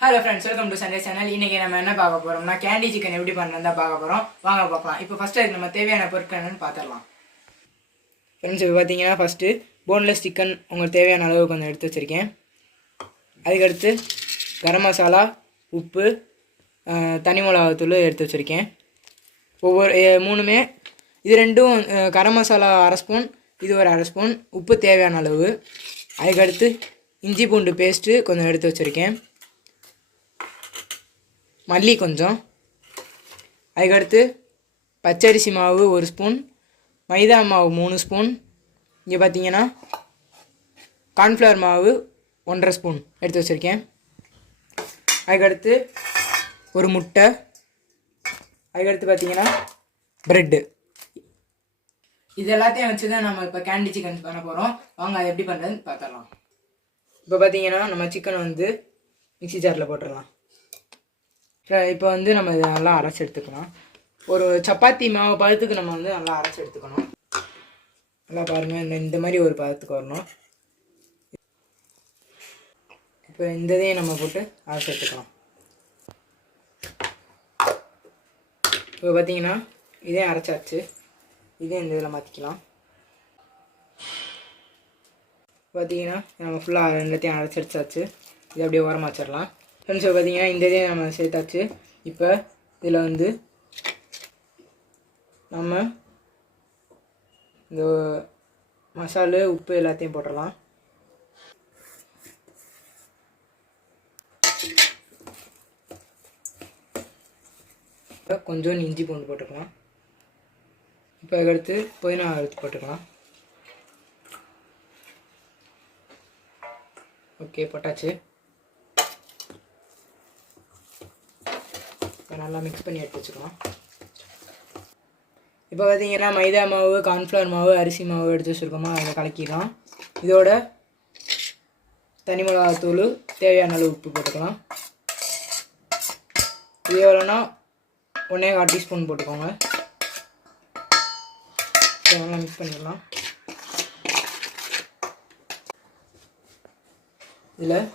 Hello friends, welcome to Sunday channel. இன்றைக்கி நம்ம என்ன பார்க்க போகிறோம்னா கேண்டி சிக்கன் எப்படி பண்ணுறதா பார்க்க போகிறோம். வாங்க பார்க்கலாம். இப்போ ஃபஸ்ட்டு அதுக்கு நம்ம தேவையான பொருட்கள் என்னென்னு பார்த்துடலாம். ஃப்ரெண்ட்ஸ், இப்போ பார்த்தீங்கன்னா ஃபஸ்ட்டு போன்லெஸ் சிக்கன் உங்களுக்கு தேவையான அளவு கொஞ்சம் எடுத்து வச்சுருக்கேன். அதுக்கடுத்து கரம் மசாலா, உப்பு, தனி மிளகாத்தூள் எடுத்து வச்சுருக்கேன். ஒவ்வொரு மூணுமே இது ரெண்டும் கரம் மசாலா அரை ஸ்பூன், இது ஒரு அரை ஸ்பூன், உப்பு தேவையான அளவு. அதுக்கடுத்து இஞ்சி பூண்டு பேஸ்ட்டு கொஞ்சம் எடுத்து வச்சுருக்கேன். மல்லி கொஞ்சம். அதுக்கடுத்து பச்சரிசி மாவு 1 ஸ்பூன், மைதா மாவு 3 ஸ்பூன். இங்கே பார்த்தீங்கன்னா கார்ன்ஃப்ளவர் மாவு 1.5 ஸ்பூன் எடுத்து வச்சுருக்கேன். அதுக்கடுத்து ஒரு முட்டை. அதுக்கடுத்து பார்த்தீங்கன்னா ப்ரெட்டு. இது எல்லாத்தையும் வச்சு தான் நம்ம இப்போ கேண்டி சிக்கன் பண்ண போகிறோம். வாங்க அது எப்படி பண்ணுறதுன்னு பார்த்துடலாம். இப்போ பார்த்தீங்கன்னா நம்ம சிக்கனை வந்து மிக்ஸி ஜாரில் போட்டுடலாம். இப்போ வந்து நம்ம இதை நல்லா அரைச்சி எடுத்துக்கலாம். ஒரு சப்பாத்தி மாவு பதத்துக்கு நம்ம வந்து நல்லா அரைச்சி எடுத்துக்கணும். நல்லா பாருங்கள், இந்த மாதிரி ஒரு பதத்துக்கு வரணும். இப்போ இந்த இதையும் நம்ம போட்டு அரைச்சி எடுத்துக்கலாம். இப்போ பார்த்தீங்கன்னா இதே அரைச்சாச்சு. இதே இந்த இதில் மாற்றிக்கலாம். பார்த்தீங்கன்னா நம்ம ஃபுல்லாக ரெண்டுத்தையும் அரைச்சி எடுத்தாச்சு. இதை அப்படியே ஓரமாக வச்சிடலாம். ஃப்ரெண்ட்ஸ், பார்த்தீங்கன்னா இந்த இதையும் நம்ம சேர்த்தாச்சு. இப்போ இதில் வந்து நம்ம இந்த மசாலு, உப்பு எல்லாத்தையும் போட்டுடலாம். கொஞ்சம் இஞ்சி பூண்டு போட்டுக்கலாம். இப்போ அதுக்கடுத்து புதினா எடுத்து போட்டுக்கலாம். ஓகே, போட்டாச்சு. நல்லா மிக்ஸ் பண்ணி எடுத்து வச்சுக்கலாம். இப்போ பார்த்தீங்கன்னா மைதா மாவு, கார்ன்ஃப்ளவர் மாவு, அரிசி மாவு எடுத்து வச்சுருக்கோமா, அதை கலக்கிடலாம். இதோட தனி மிளகாத்தூள், தேவையான அளவு உப்பு போட்டுக்கலாம். இது எவ்வளோன்னா 1.25 டீஸ்பூன் போட்டுக்கோங்க. நல்லா மிக்ஸ் பண்ணிடலாம். இதில்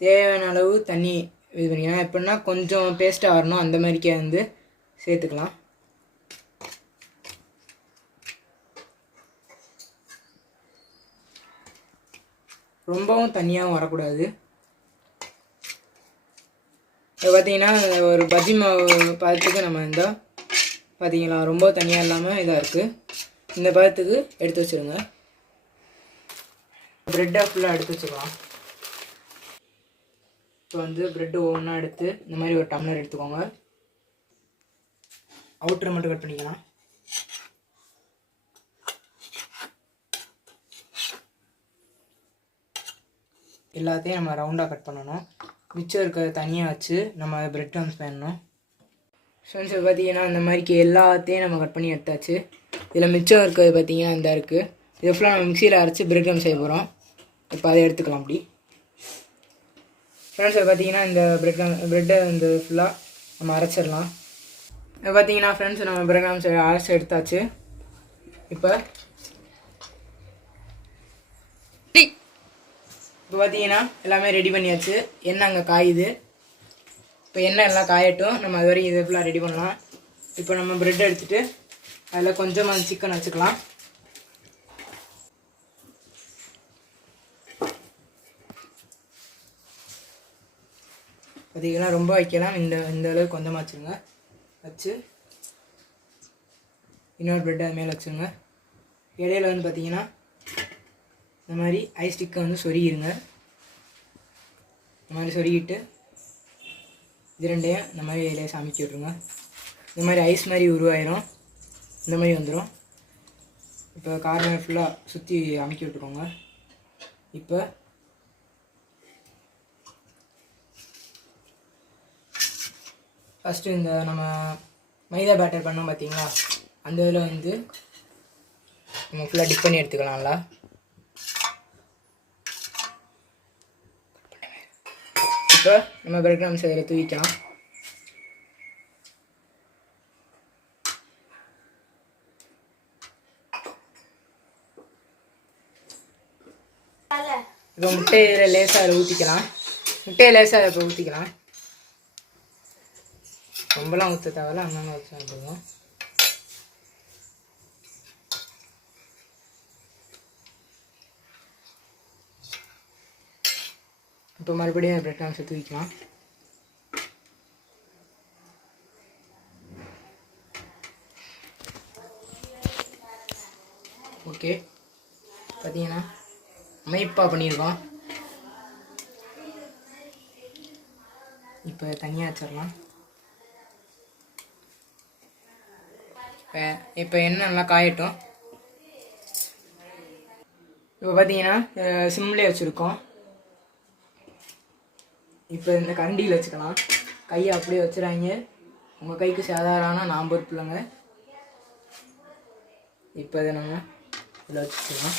தேவையான அளவு தண்ணி இது பண்ணிக்கலாம். எப்படின்னா கொஞ்சம் பேஸ்ட்டாக வரணும், அந்த மாதிரிக்கே வந்து சேர்த்துக்கலாம். ரொம்பவும் தண்ணியாகவும் வரக்கூடாது. இப்போ பார்த்தீங்கன்னா ஒரு பஜ்ஜி மாவு பதத்துக்கு நம்ம இருந்தால் பார்த்தீங்களா, ரொம்ப தண்ணியாக இல்லாமல் இதாக இருக்குது. இந்த பதத்துக்கு எடுத்து வச்சுருங்க. ப்ரெட்டை ஃபுல்லாக எடுத்து வச்சுக்கலாம். இப்போ வந்து ப்ரெட்டு ஒவ்வொன்றா எடுத்து இந்த மாதிரி ஒரு டம்ளர் எடுத்துக்கோங்க. அவுட்டரை மட்டும் கட் பண்ணிக்கலாம். எல்லாத்தையும் நம்ம ரவுண்டாக கட் பண்ணணும். மிச்சம் இருக்க தனியாக வச்சு நம்ம ப்ரெட் க்ரம்ஸ் பண்ணணும். ஃப்ரெண்ட்ஸ், பார்த்தீங்கன்னா இந்த மாதிரிக்கு எல்லாத்தையும் நம்ம கட் பண்ணி எடுத்தாச்சு. இதில் மிச்சம் இருக்கிறது பார்த்தீங்கன்னா இந்த இருக்குது. இதை ஃபுல்லாக நம்ம மிக்சியில் அரைச்சி ப்ரெட் க்ரம்ஸ் செய்ய போகிறோம். இப்போ அதை எடுத்துக்கலாம். அப்படி ஃப்ரெண்ட்ஸ், பார்த்தீங்கன்னா இந்த ப்ரெட்டை வந்து ஃபுல்லாக நம்ம அரைச்சிடலாம். இப்போ பார்த்தீங்கன்னா ஃப்ரெண்ட்ஸ், நம்ம ப்ரெட் க்ரம்ஸ் அரைச்சி எடுத்தாச்சு. இப்போ பார்த்தீங்கன்னா எல்லாமே ரெடி பண்ணியாச்சு. எண்ணெய் அங்கே காயுது. இப்போ எண்ணெய் எல்லாம் காயட்டும். நம்ம அது வரைக்கும் இதை ஃபுல்லாக ரெடி பண்ணலாம். இப்போ நம்ம ப்ரெட் எடுத்துகிட்டு அதில் கொஞ்சமாக சிக்கன் வச்சுக்கலாம். பார்த்தீங்கன்னா ரொம்ப வைக்கலாம். இந்த அளவுக்கு கொஞ்சமாக வச்சுருங்க. வச்சு இன்னொரு ப்ரெட் அது மேலே வச்சுருங்க. இடையில வந்து பார்த்தீங்கன்னா இந்த மாதிரி ஐஸ் ஸ்டிக்கை வந்து சொருகிடுங்க. இந்த மாதிரி சொருகிட்டு இது ரெண்டையும் இந்த மாதிரி லேசாக அமைக்கி விட்ருங்க. இந்த மாதிரி ஐஸ் மாதிரி உருவாயிரும். இந்த மாதிரி வந்துடும். இப்போ கார்னர் ஃபுல்லாக சுற்றி அமைக்கி விட்டுக்கோங்க. இப்போ ஃபஸ்ட்டு இந்த நம்ம மைதா பேட்டர் பண்ணோம் பார்த்தீங்களா, அந்த இதில் வந்து நம்ம ஃபுல்லாக டிப் பண்ணி எடுத்துக்கலாம்ல. இப்போ நம்ம ப்ரெட் க்ரம்ஸ் இதில் தூவிக்கலாம். இப்போ முட்டை இதில் லேசாக அதில் ஊற்றிக்கலாம். முட்டையை லேசாக இப்போ ஊற்றிக்கலாம். ரொம்பலாம் ஊற்ற தேவையில்ல, அண்ணாங்க ஊற்றினா போதும். இப்போ மறுபடியும் பிரெட் கிராம்ஸ் எடுத்து வைக்கலாம். ஓகே, பார்த்தீங்கன்னா அமைப்பாக பண்ணியிருக்கோம். இப்போ தனியாக வச்சிடலாம். இப்போ எண்ணெய் நல்லா காயட்டும். இப்போ பார்த்தீங்கன்னா சிம்லேயே வச்சுருக்கோம். இப்போ இந்த கரண்டியில் வச்சுக்கலாம். கையை அப்படியே வச்சுறாங்க. உங்கள் கைக்கு சாதாரண நான் பொறுப்பு இல்லைங்க. இப்போ இதை நம்ம இதில் வச்சுக்கலாம்.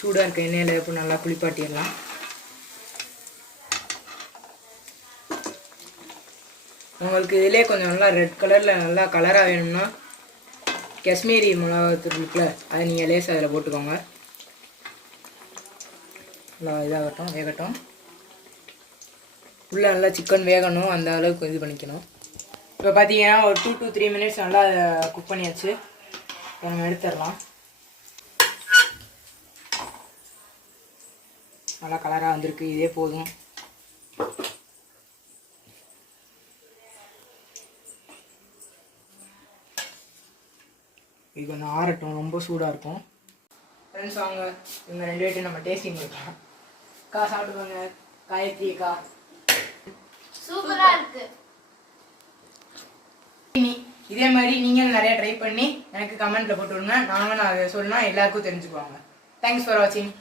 சூடாக இருக்க எண்ணெயில் இப்போ நல்லா குளிப்பாட்டிடலாம். உங்களுக்கு இதிலே கொஞ்சம் நல்லா ரெட் கலரில் நல்லா கலராக வேணும்னா காஷ்மீரி மிளகாத்தூள் இருக்குல்ல, அதை நீங்கள் லேசாக அதில் போட்டுக்கோங்க. நல்லா இதாகட்டும், வேகட்டும். உள்ளே நல்லா சிக்கன் வேகணும், அந்த அளவுக்கு இது பண்ணிக்கணும். இப்போ பார்த்தீங்கன்னா ஒரு 2 to 3 minutes நல்லா குக் பண்ணியாச்சு. இப்போ நம்ம எடுத்துடலாம். நல்லா கலராக வந்திருக்கு, இதே போதும். இது கொஞ்சம் ஆறட்டும், ரொம்ப சூடாக இருக்கும். ஃப்ரெண்ட்ஸ் வாங்க, இவங்க 2 பேர்ட்டும் நம்ம டேஸ்டிங் கொடுக்கலாம். அக்கா சாப்பிடுவாங்க. காயத்ரி அக்கா, சூப்பராக இருக்கு. இதே மாதிரி நீங்கள் நிறைய ட்ரை பண்ணி எனக்கு கமெண்ட்டில் போட்டு விடுங்க. நான் அதை சொன்னால் எல்லாருக்கும் தெரிஞ்சுக்குவாங்க. தேங்க்ஸ் ஃபார் வாட்சிங்.